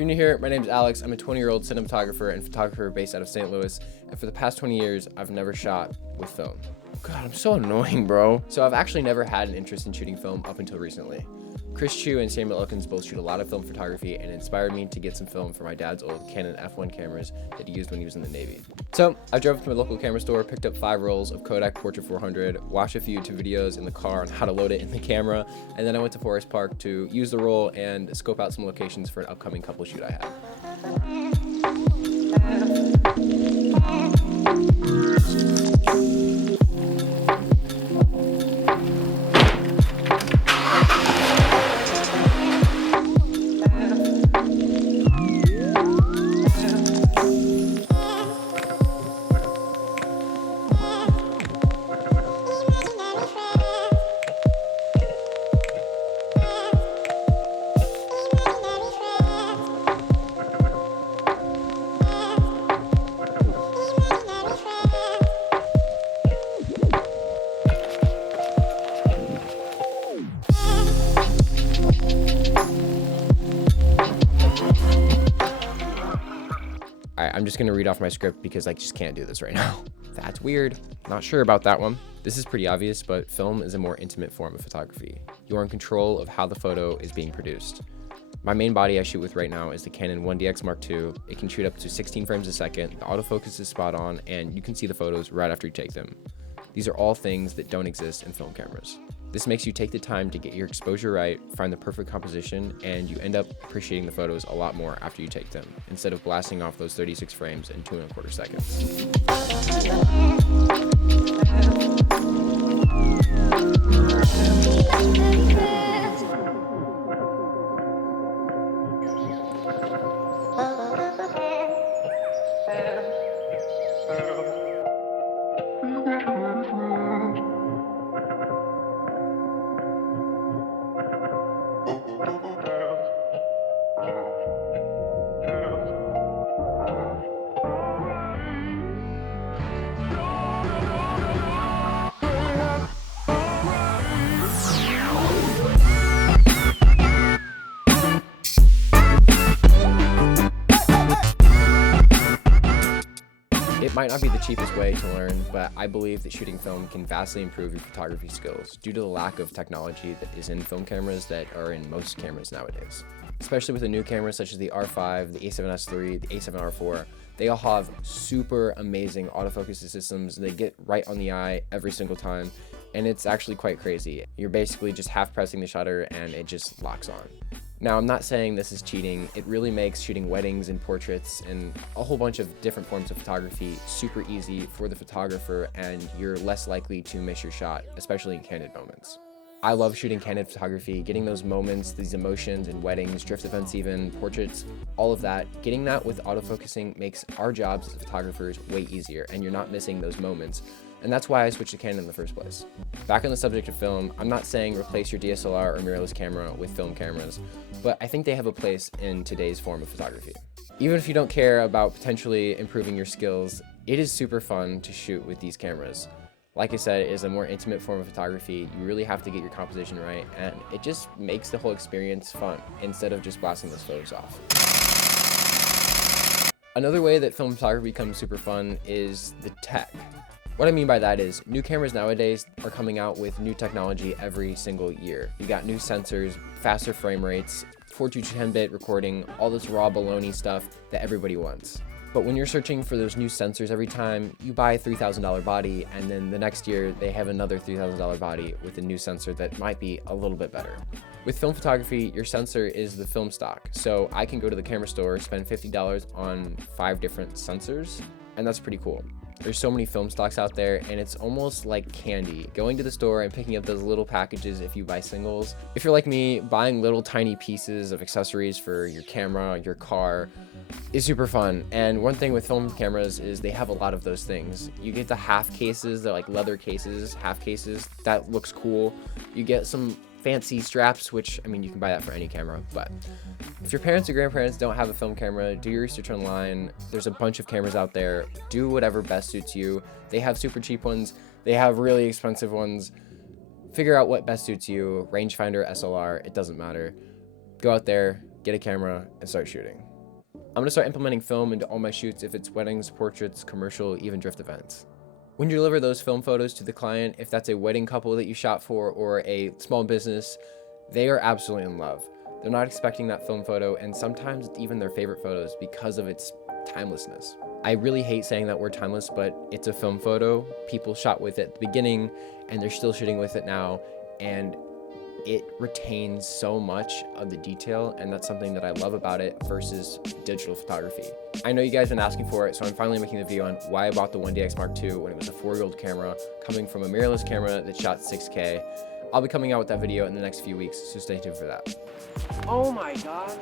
you're new here, my name is Alex. I'm a 20-year-old cinematographer and photographer based out of St. Louis, and for the past 20 years, I've never shot with film. God, I'm so annoying, bro. So I've actually never had an interest in shooting film up until recently. Chris Chu and Samuel Elkins both shoot a lot of film photography and inspired me to get some film for my dad's old Canon F1 cameras that he used when he was in the Navy. So I drove up to my local camera store, picked up 5 rolls of Kodak Portrait 400, watched a few YouTube videos in the car on how to load it in the camera, and then I went to Forest Park to use the roll and scope out some locations for an upcoming couple shoot I had. Alright, I'm just gonna read off my script because I just can't do this right now. That's weird. Not sure about that one. This is pretty obvious, but film is a more intimate form of photography. You are in control of how the photo is being produced. My main body I shoot with right now is the Canon 1DX Mark II. It can shoot up to 16 frames a second, the autofocus is spot on, and you can see the photos right after you take them. These are all things that don't exist in film cameras. This makes you take the time to get your exposure right, find the perfect composition, and you end up appreciating the photos a lot more after you take them, instead of blasting off those 36 frames in 2¼ seconds. It might not be the cheapest way to learn, but I believe that shooting film can vastly improve your photography skills due to the lack of technology that is in film cameras that are in most cameras nowadays. Especially with the new cameras such as the R5, the A7S III, the A7R4, they all have super amazing autofocus systems. They get right on the eye every single time, and it's actually quite crazy. You're basically just half pressing the shutter and it just locks on. Now, I'm not saying this is cheating. It really makes shooting weddings and portraits and a whole bunch of different forms of photography super easy for the photographer, and you're less likely to miss your shot, especially in candid moments. I love shooting candid photography, getting those moments, these emotions in weddings, drift events even, portraits, all of that. Getting that with autofocusing makes our jobs as photographers way easier, and you're not missing those moments. And that's why I switched to Canon in the first place. Back on the subject of film, I'm not saying replace your DSLR or mirrorless camera with film cameras, but I think they have a place in today's form of photography. Even if you don't care about potentially improving your skills, it is super fun to shoot with these cameras. Like I said, it is a more intimate form of photography. You really have to get your composition right, and it just makes the whole experience fun instead of just blasting those photos off. Another way that film photography becomes super fun is the tech. What I mean by that is, new cameras nowadays are coming out with new technology every single year. You got new sensors, faster frame rates, 4:2 10-bit recording, all this raw baloney stuff that everybody wants. But when you're searching for those new sensors every time, you buy a $3,000 body, and then the next year they have another $3,000 body with a new sensor that might be a little bit better. With film photography, your sensor is the film stock. So I can go to the camera store, spend $50 on 5 different sensors, and that's pretty cool. There's so many film stocks out there, and it's almost like candy. Going to the store and picking up those little packages if you buy singles. If you're like me, buying little tiny pieces of accessories for your camera, your car, is super fun. And one thing with film cameras is they have a lot of those things. You get the half cases, they're like leather cases, half cases. That looks cool. You get some fancy straps, which, I mean, you can buy that for any camera, but if your parents or grandparents don't have a film camera, do your research online. There's a bunch of cameras out there. Do whatever best suits you. They have super cheap ones. They have really expensive ones. Figure out what best suits you. Rangefinder, SLR, it doesn't matter. Go out there, get a camera, and start shooting. I'm gonna start implementing film into all my shoots if it's weddings, portraits, commercial, even drift events. When you deliver those film photos to the client, if that's a wedding couple that you shot for or a small business, they are absolutely in love. They're not expecting that film photo, and sometimes it's even their favorite photos because of its timelessness. I really hate saying that word timeless, but it's a film photo. People shot with it at the beginning, and they're still shooting with it now, and it retains so much of the detail, and that's something that I love about it versus digital photography. I know you guys have been asking for it, so I'm finally making the video on why I bought the 1DX Mark II when it was a 4-year-old camera coming from a mirrorless camera that shot 6K. I'll be coming out with that video in the next few weeks, so stay tuned for that. Oh my god.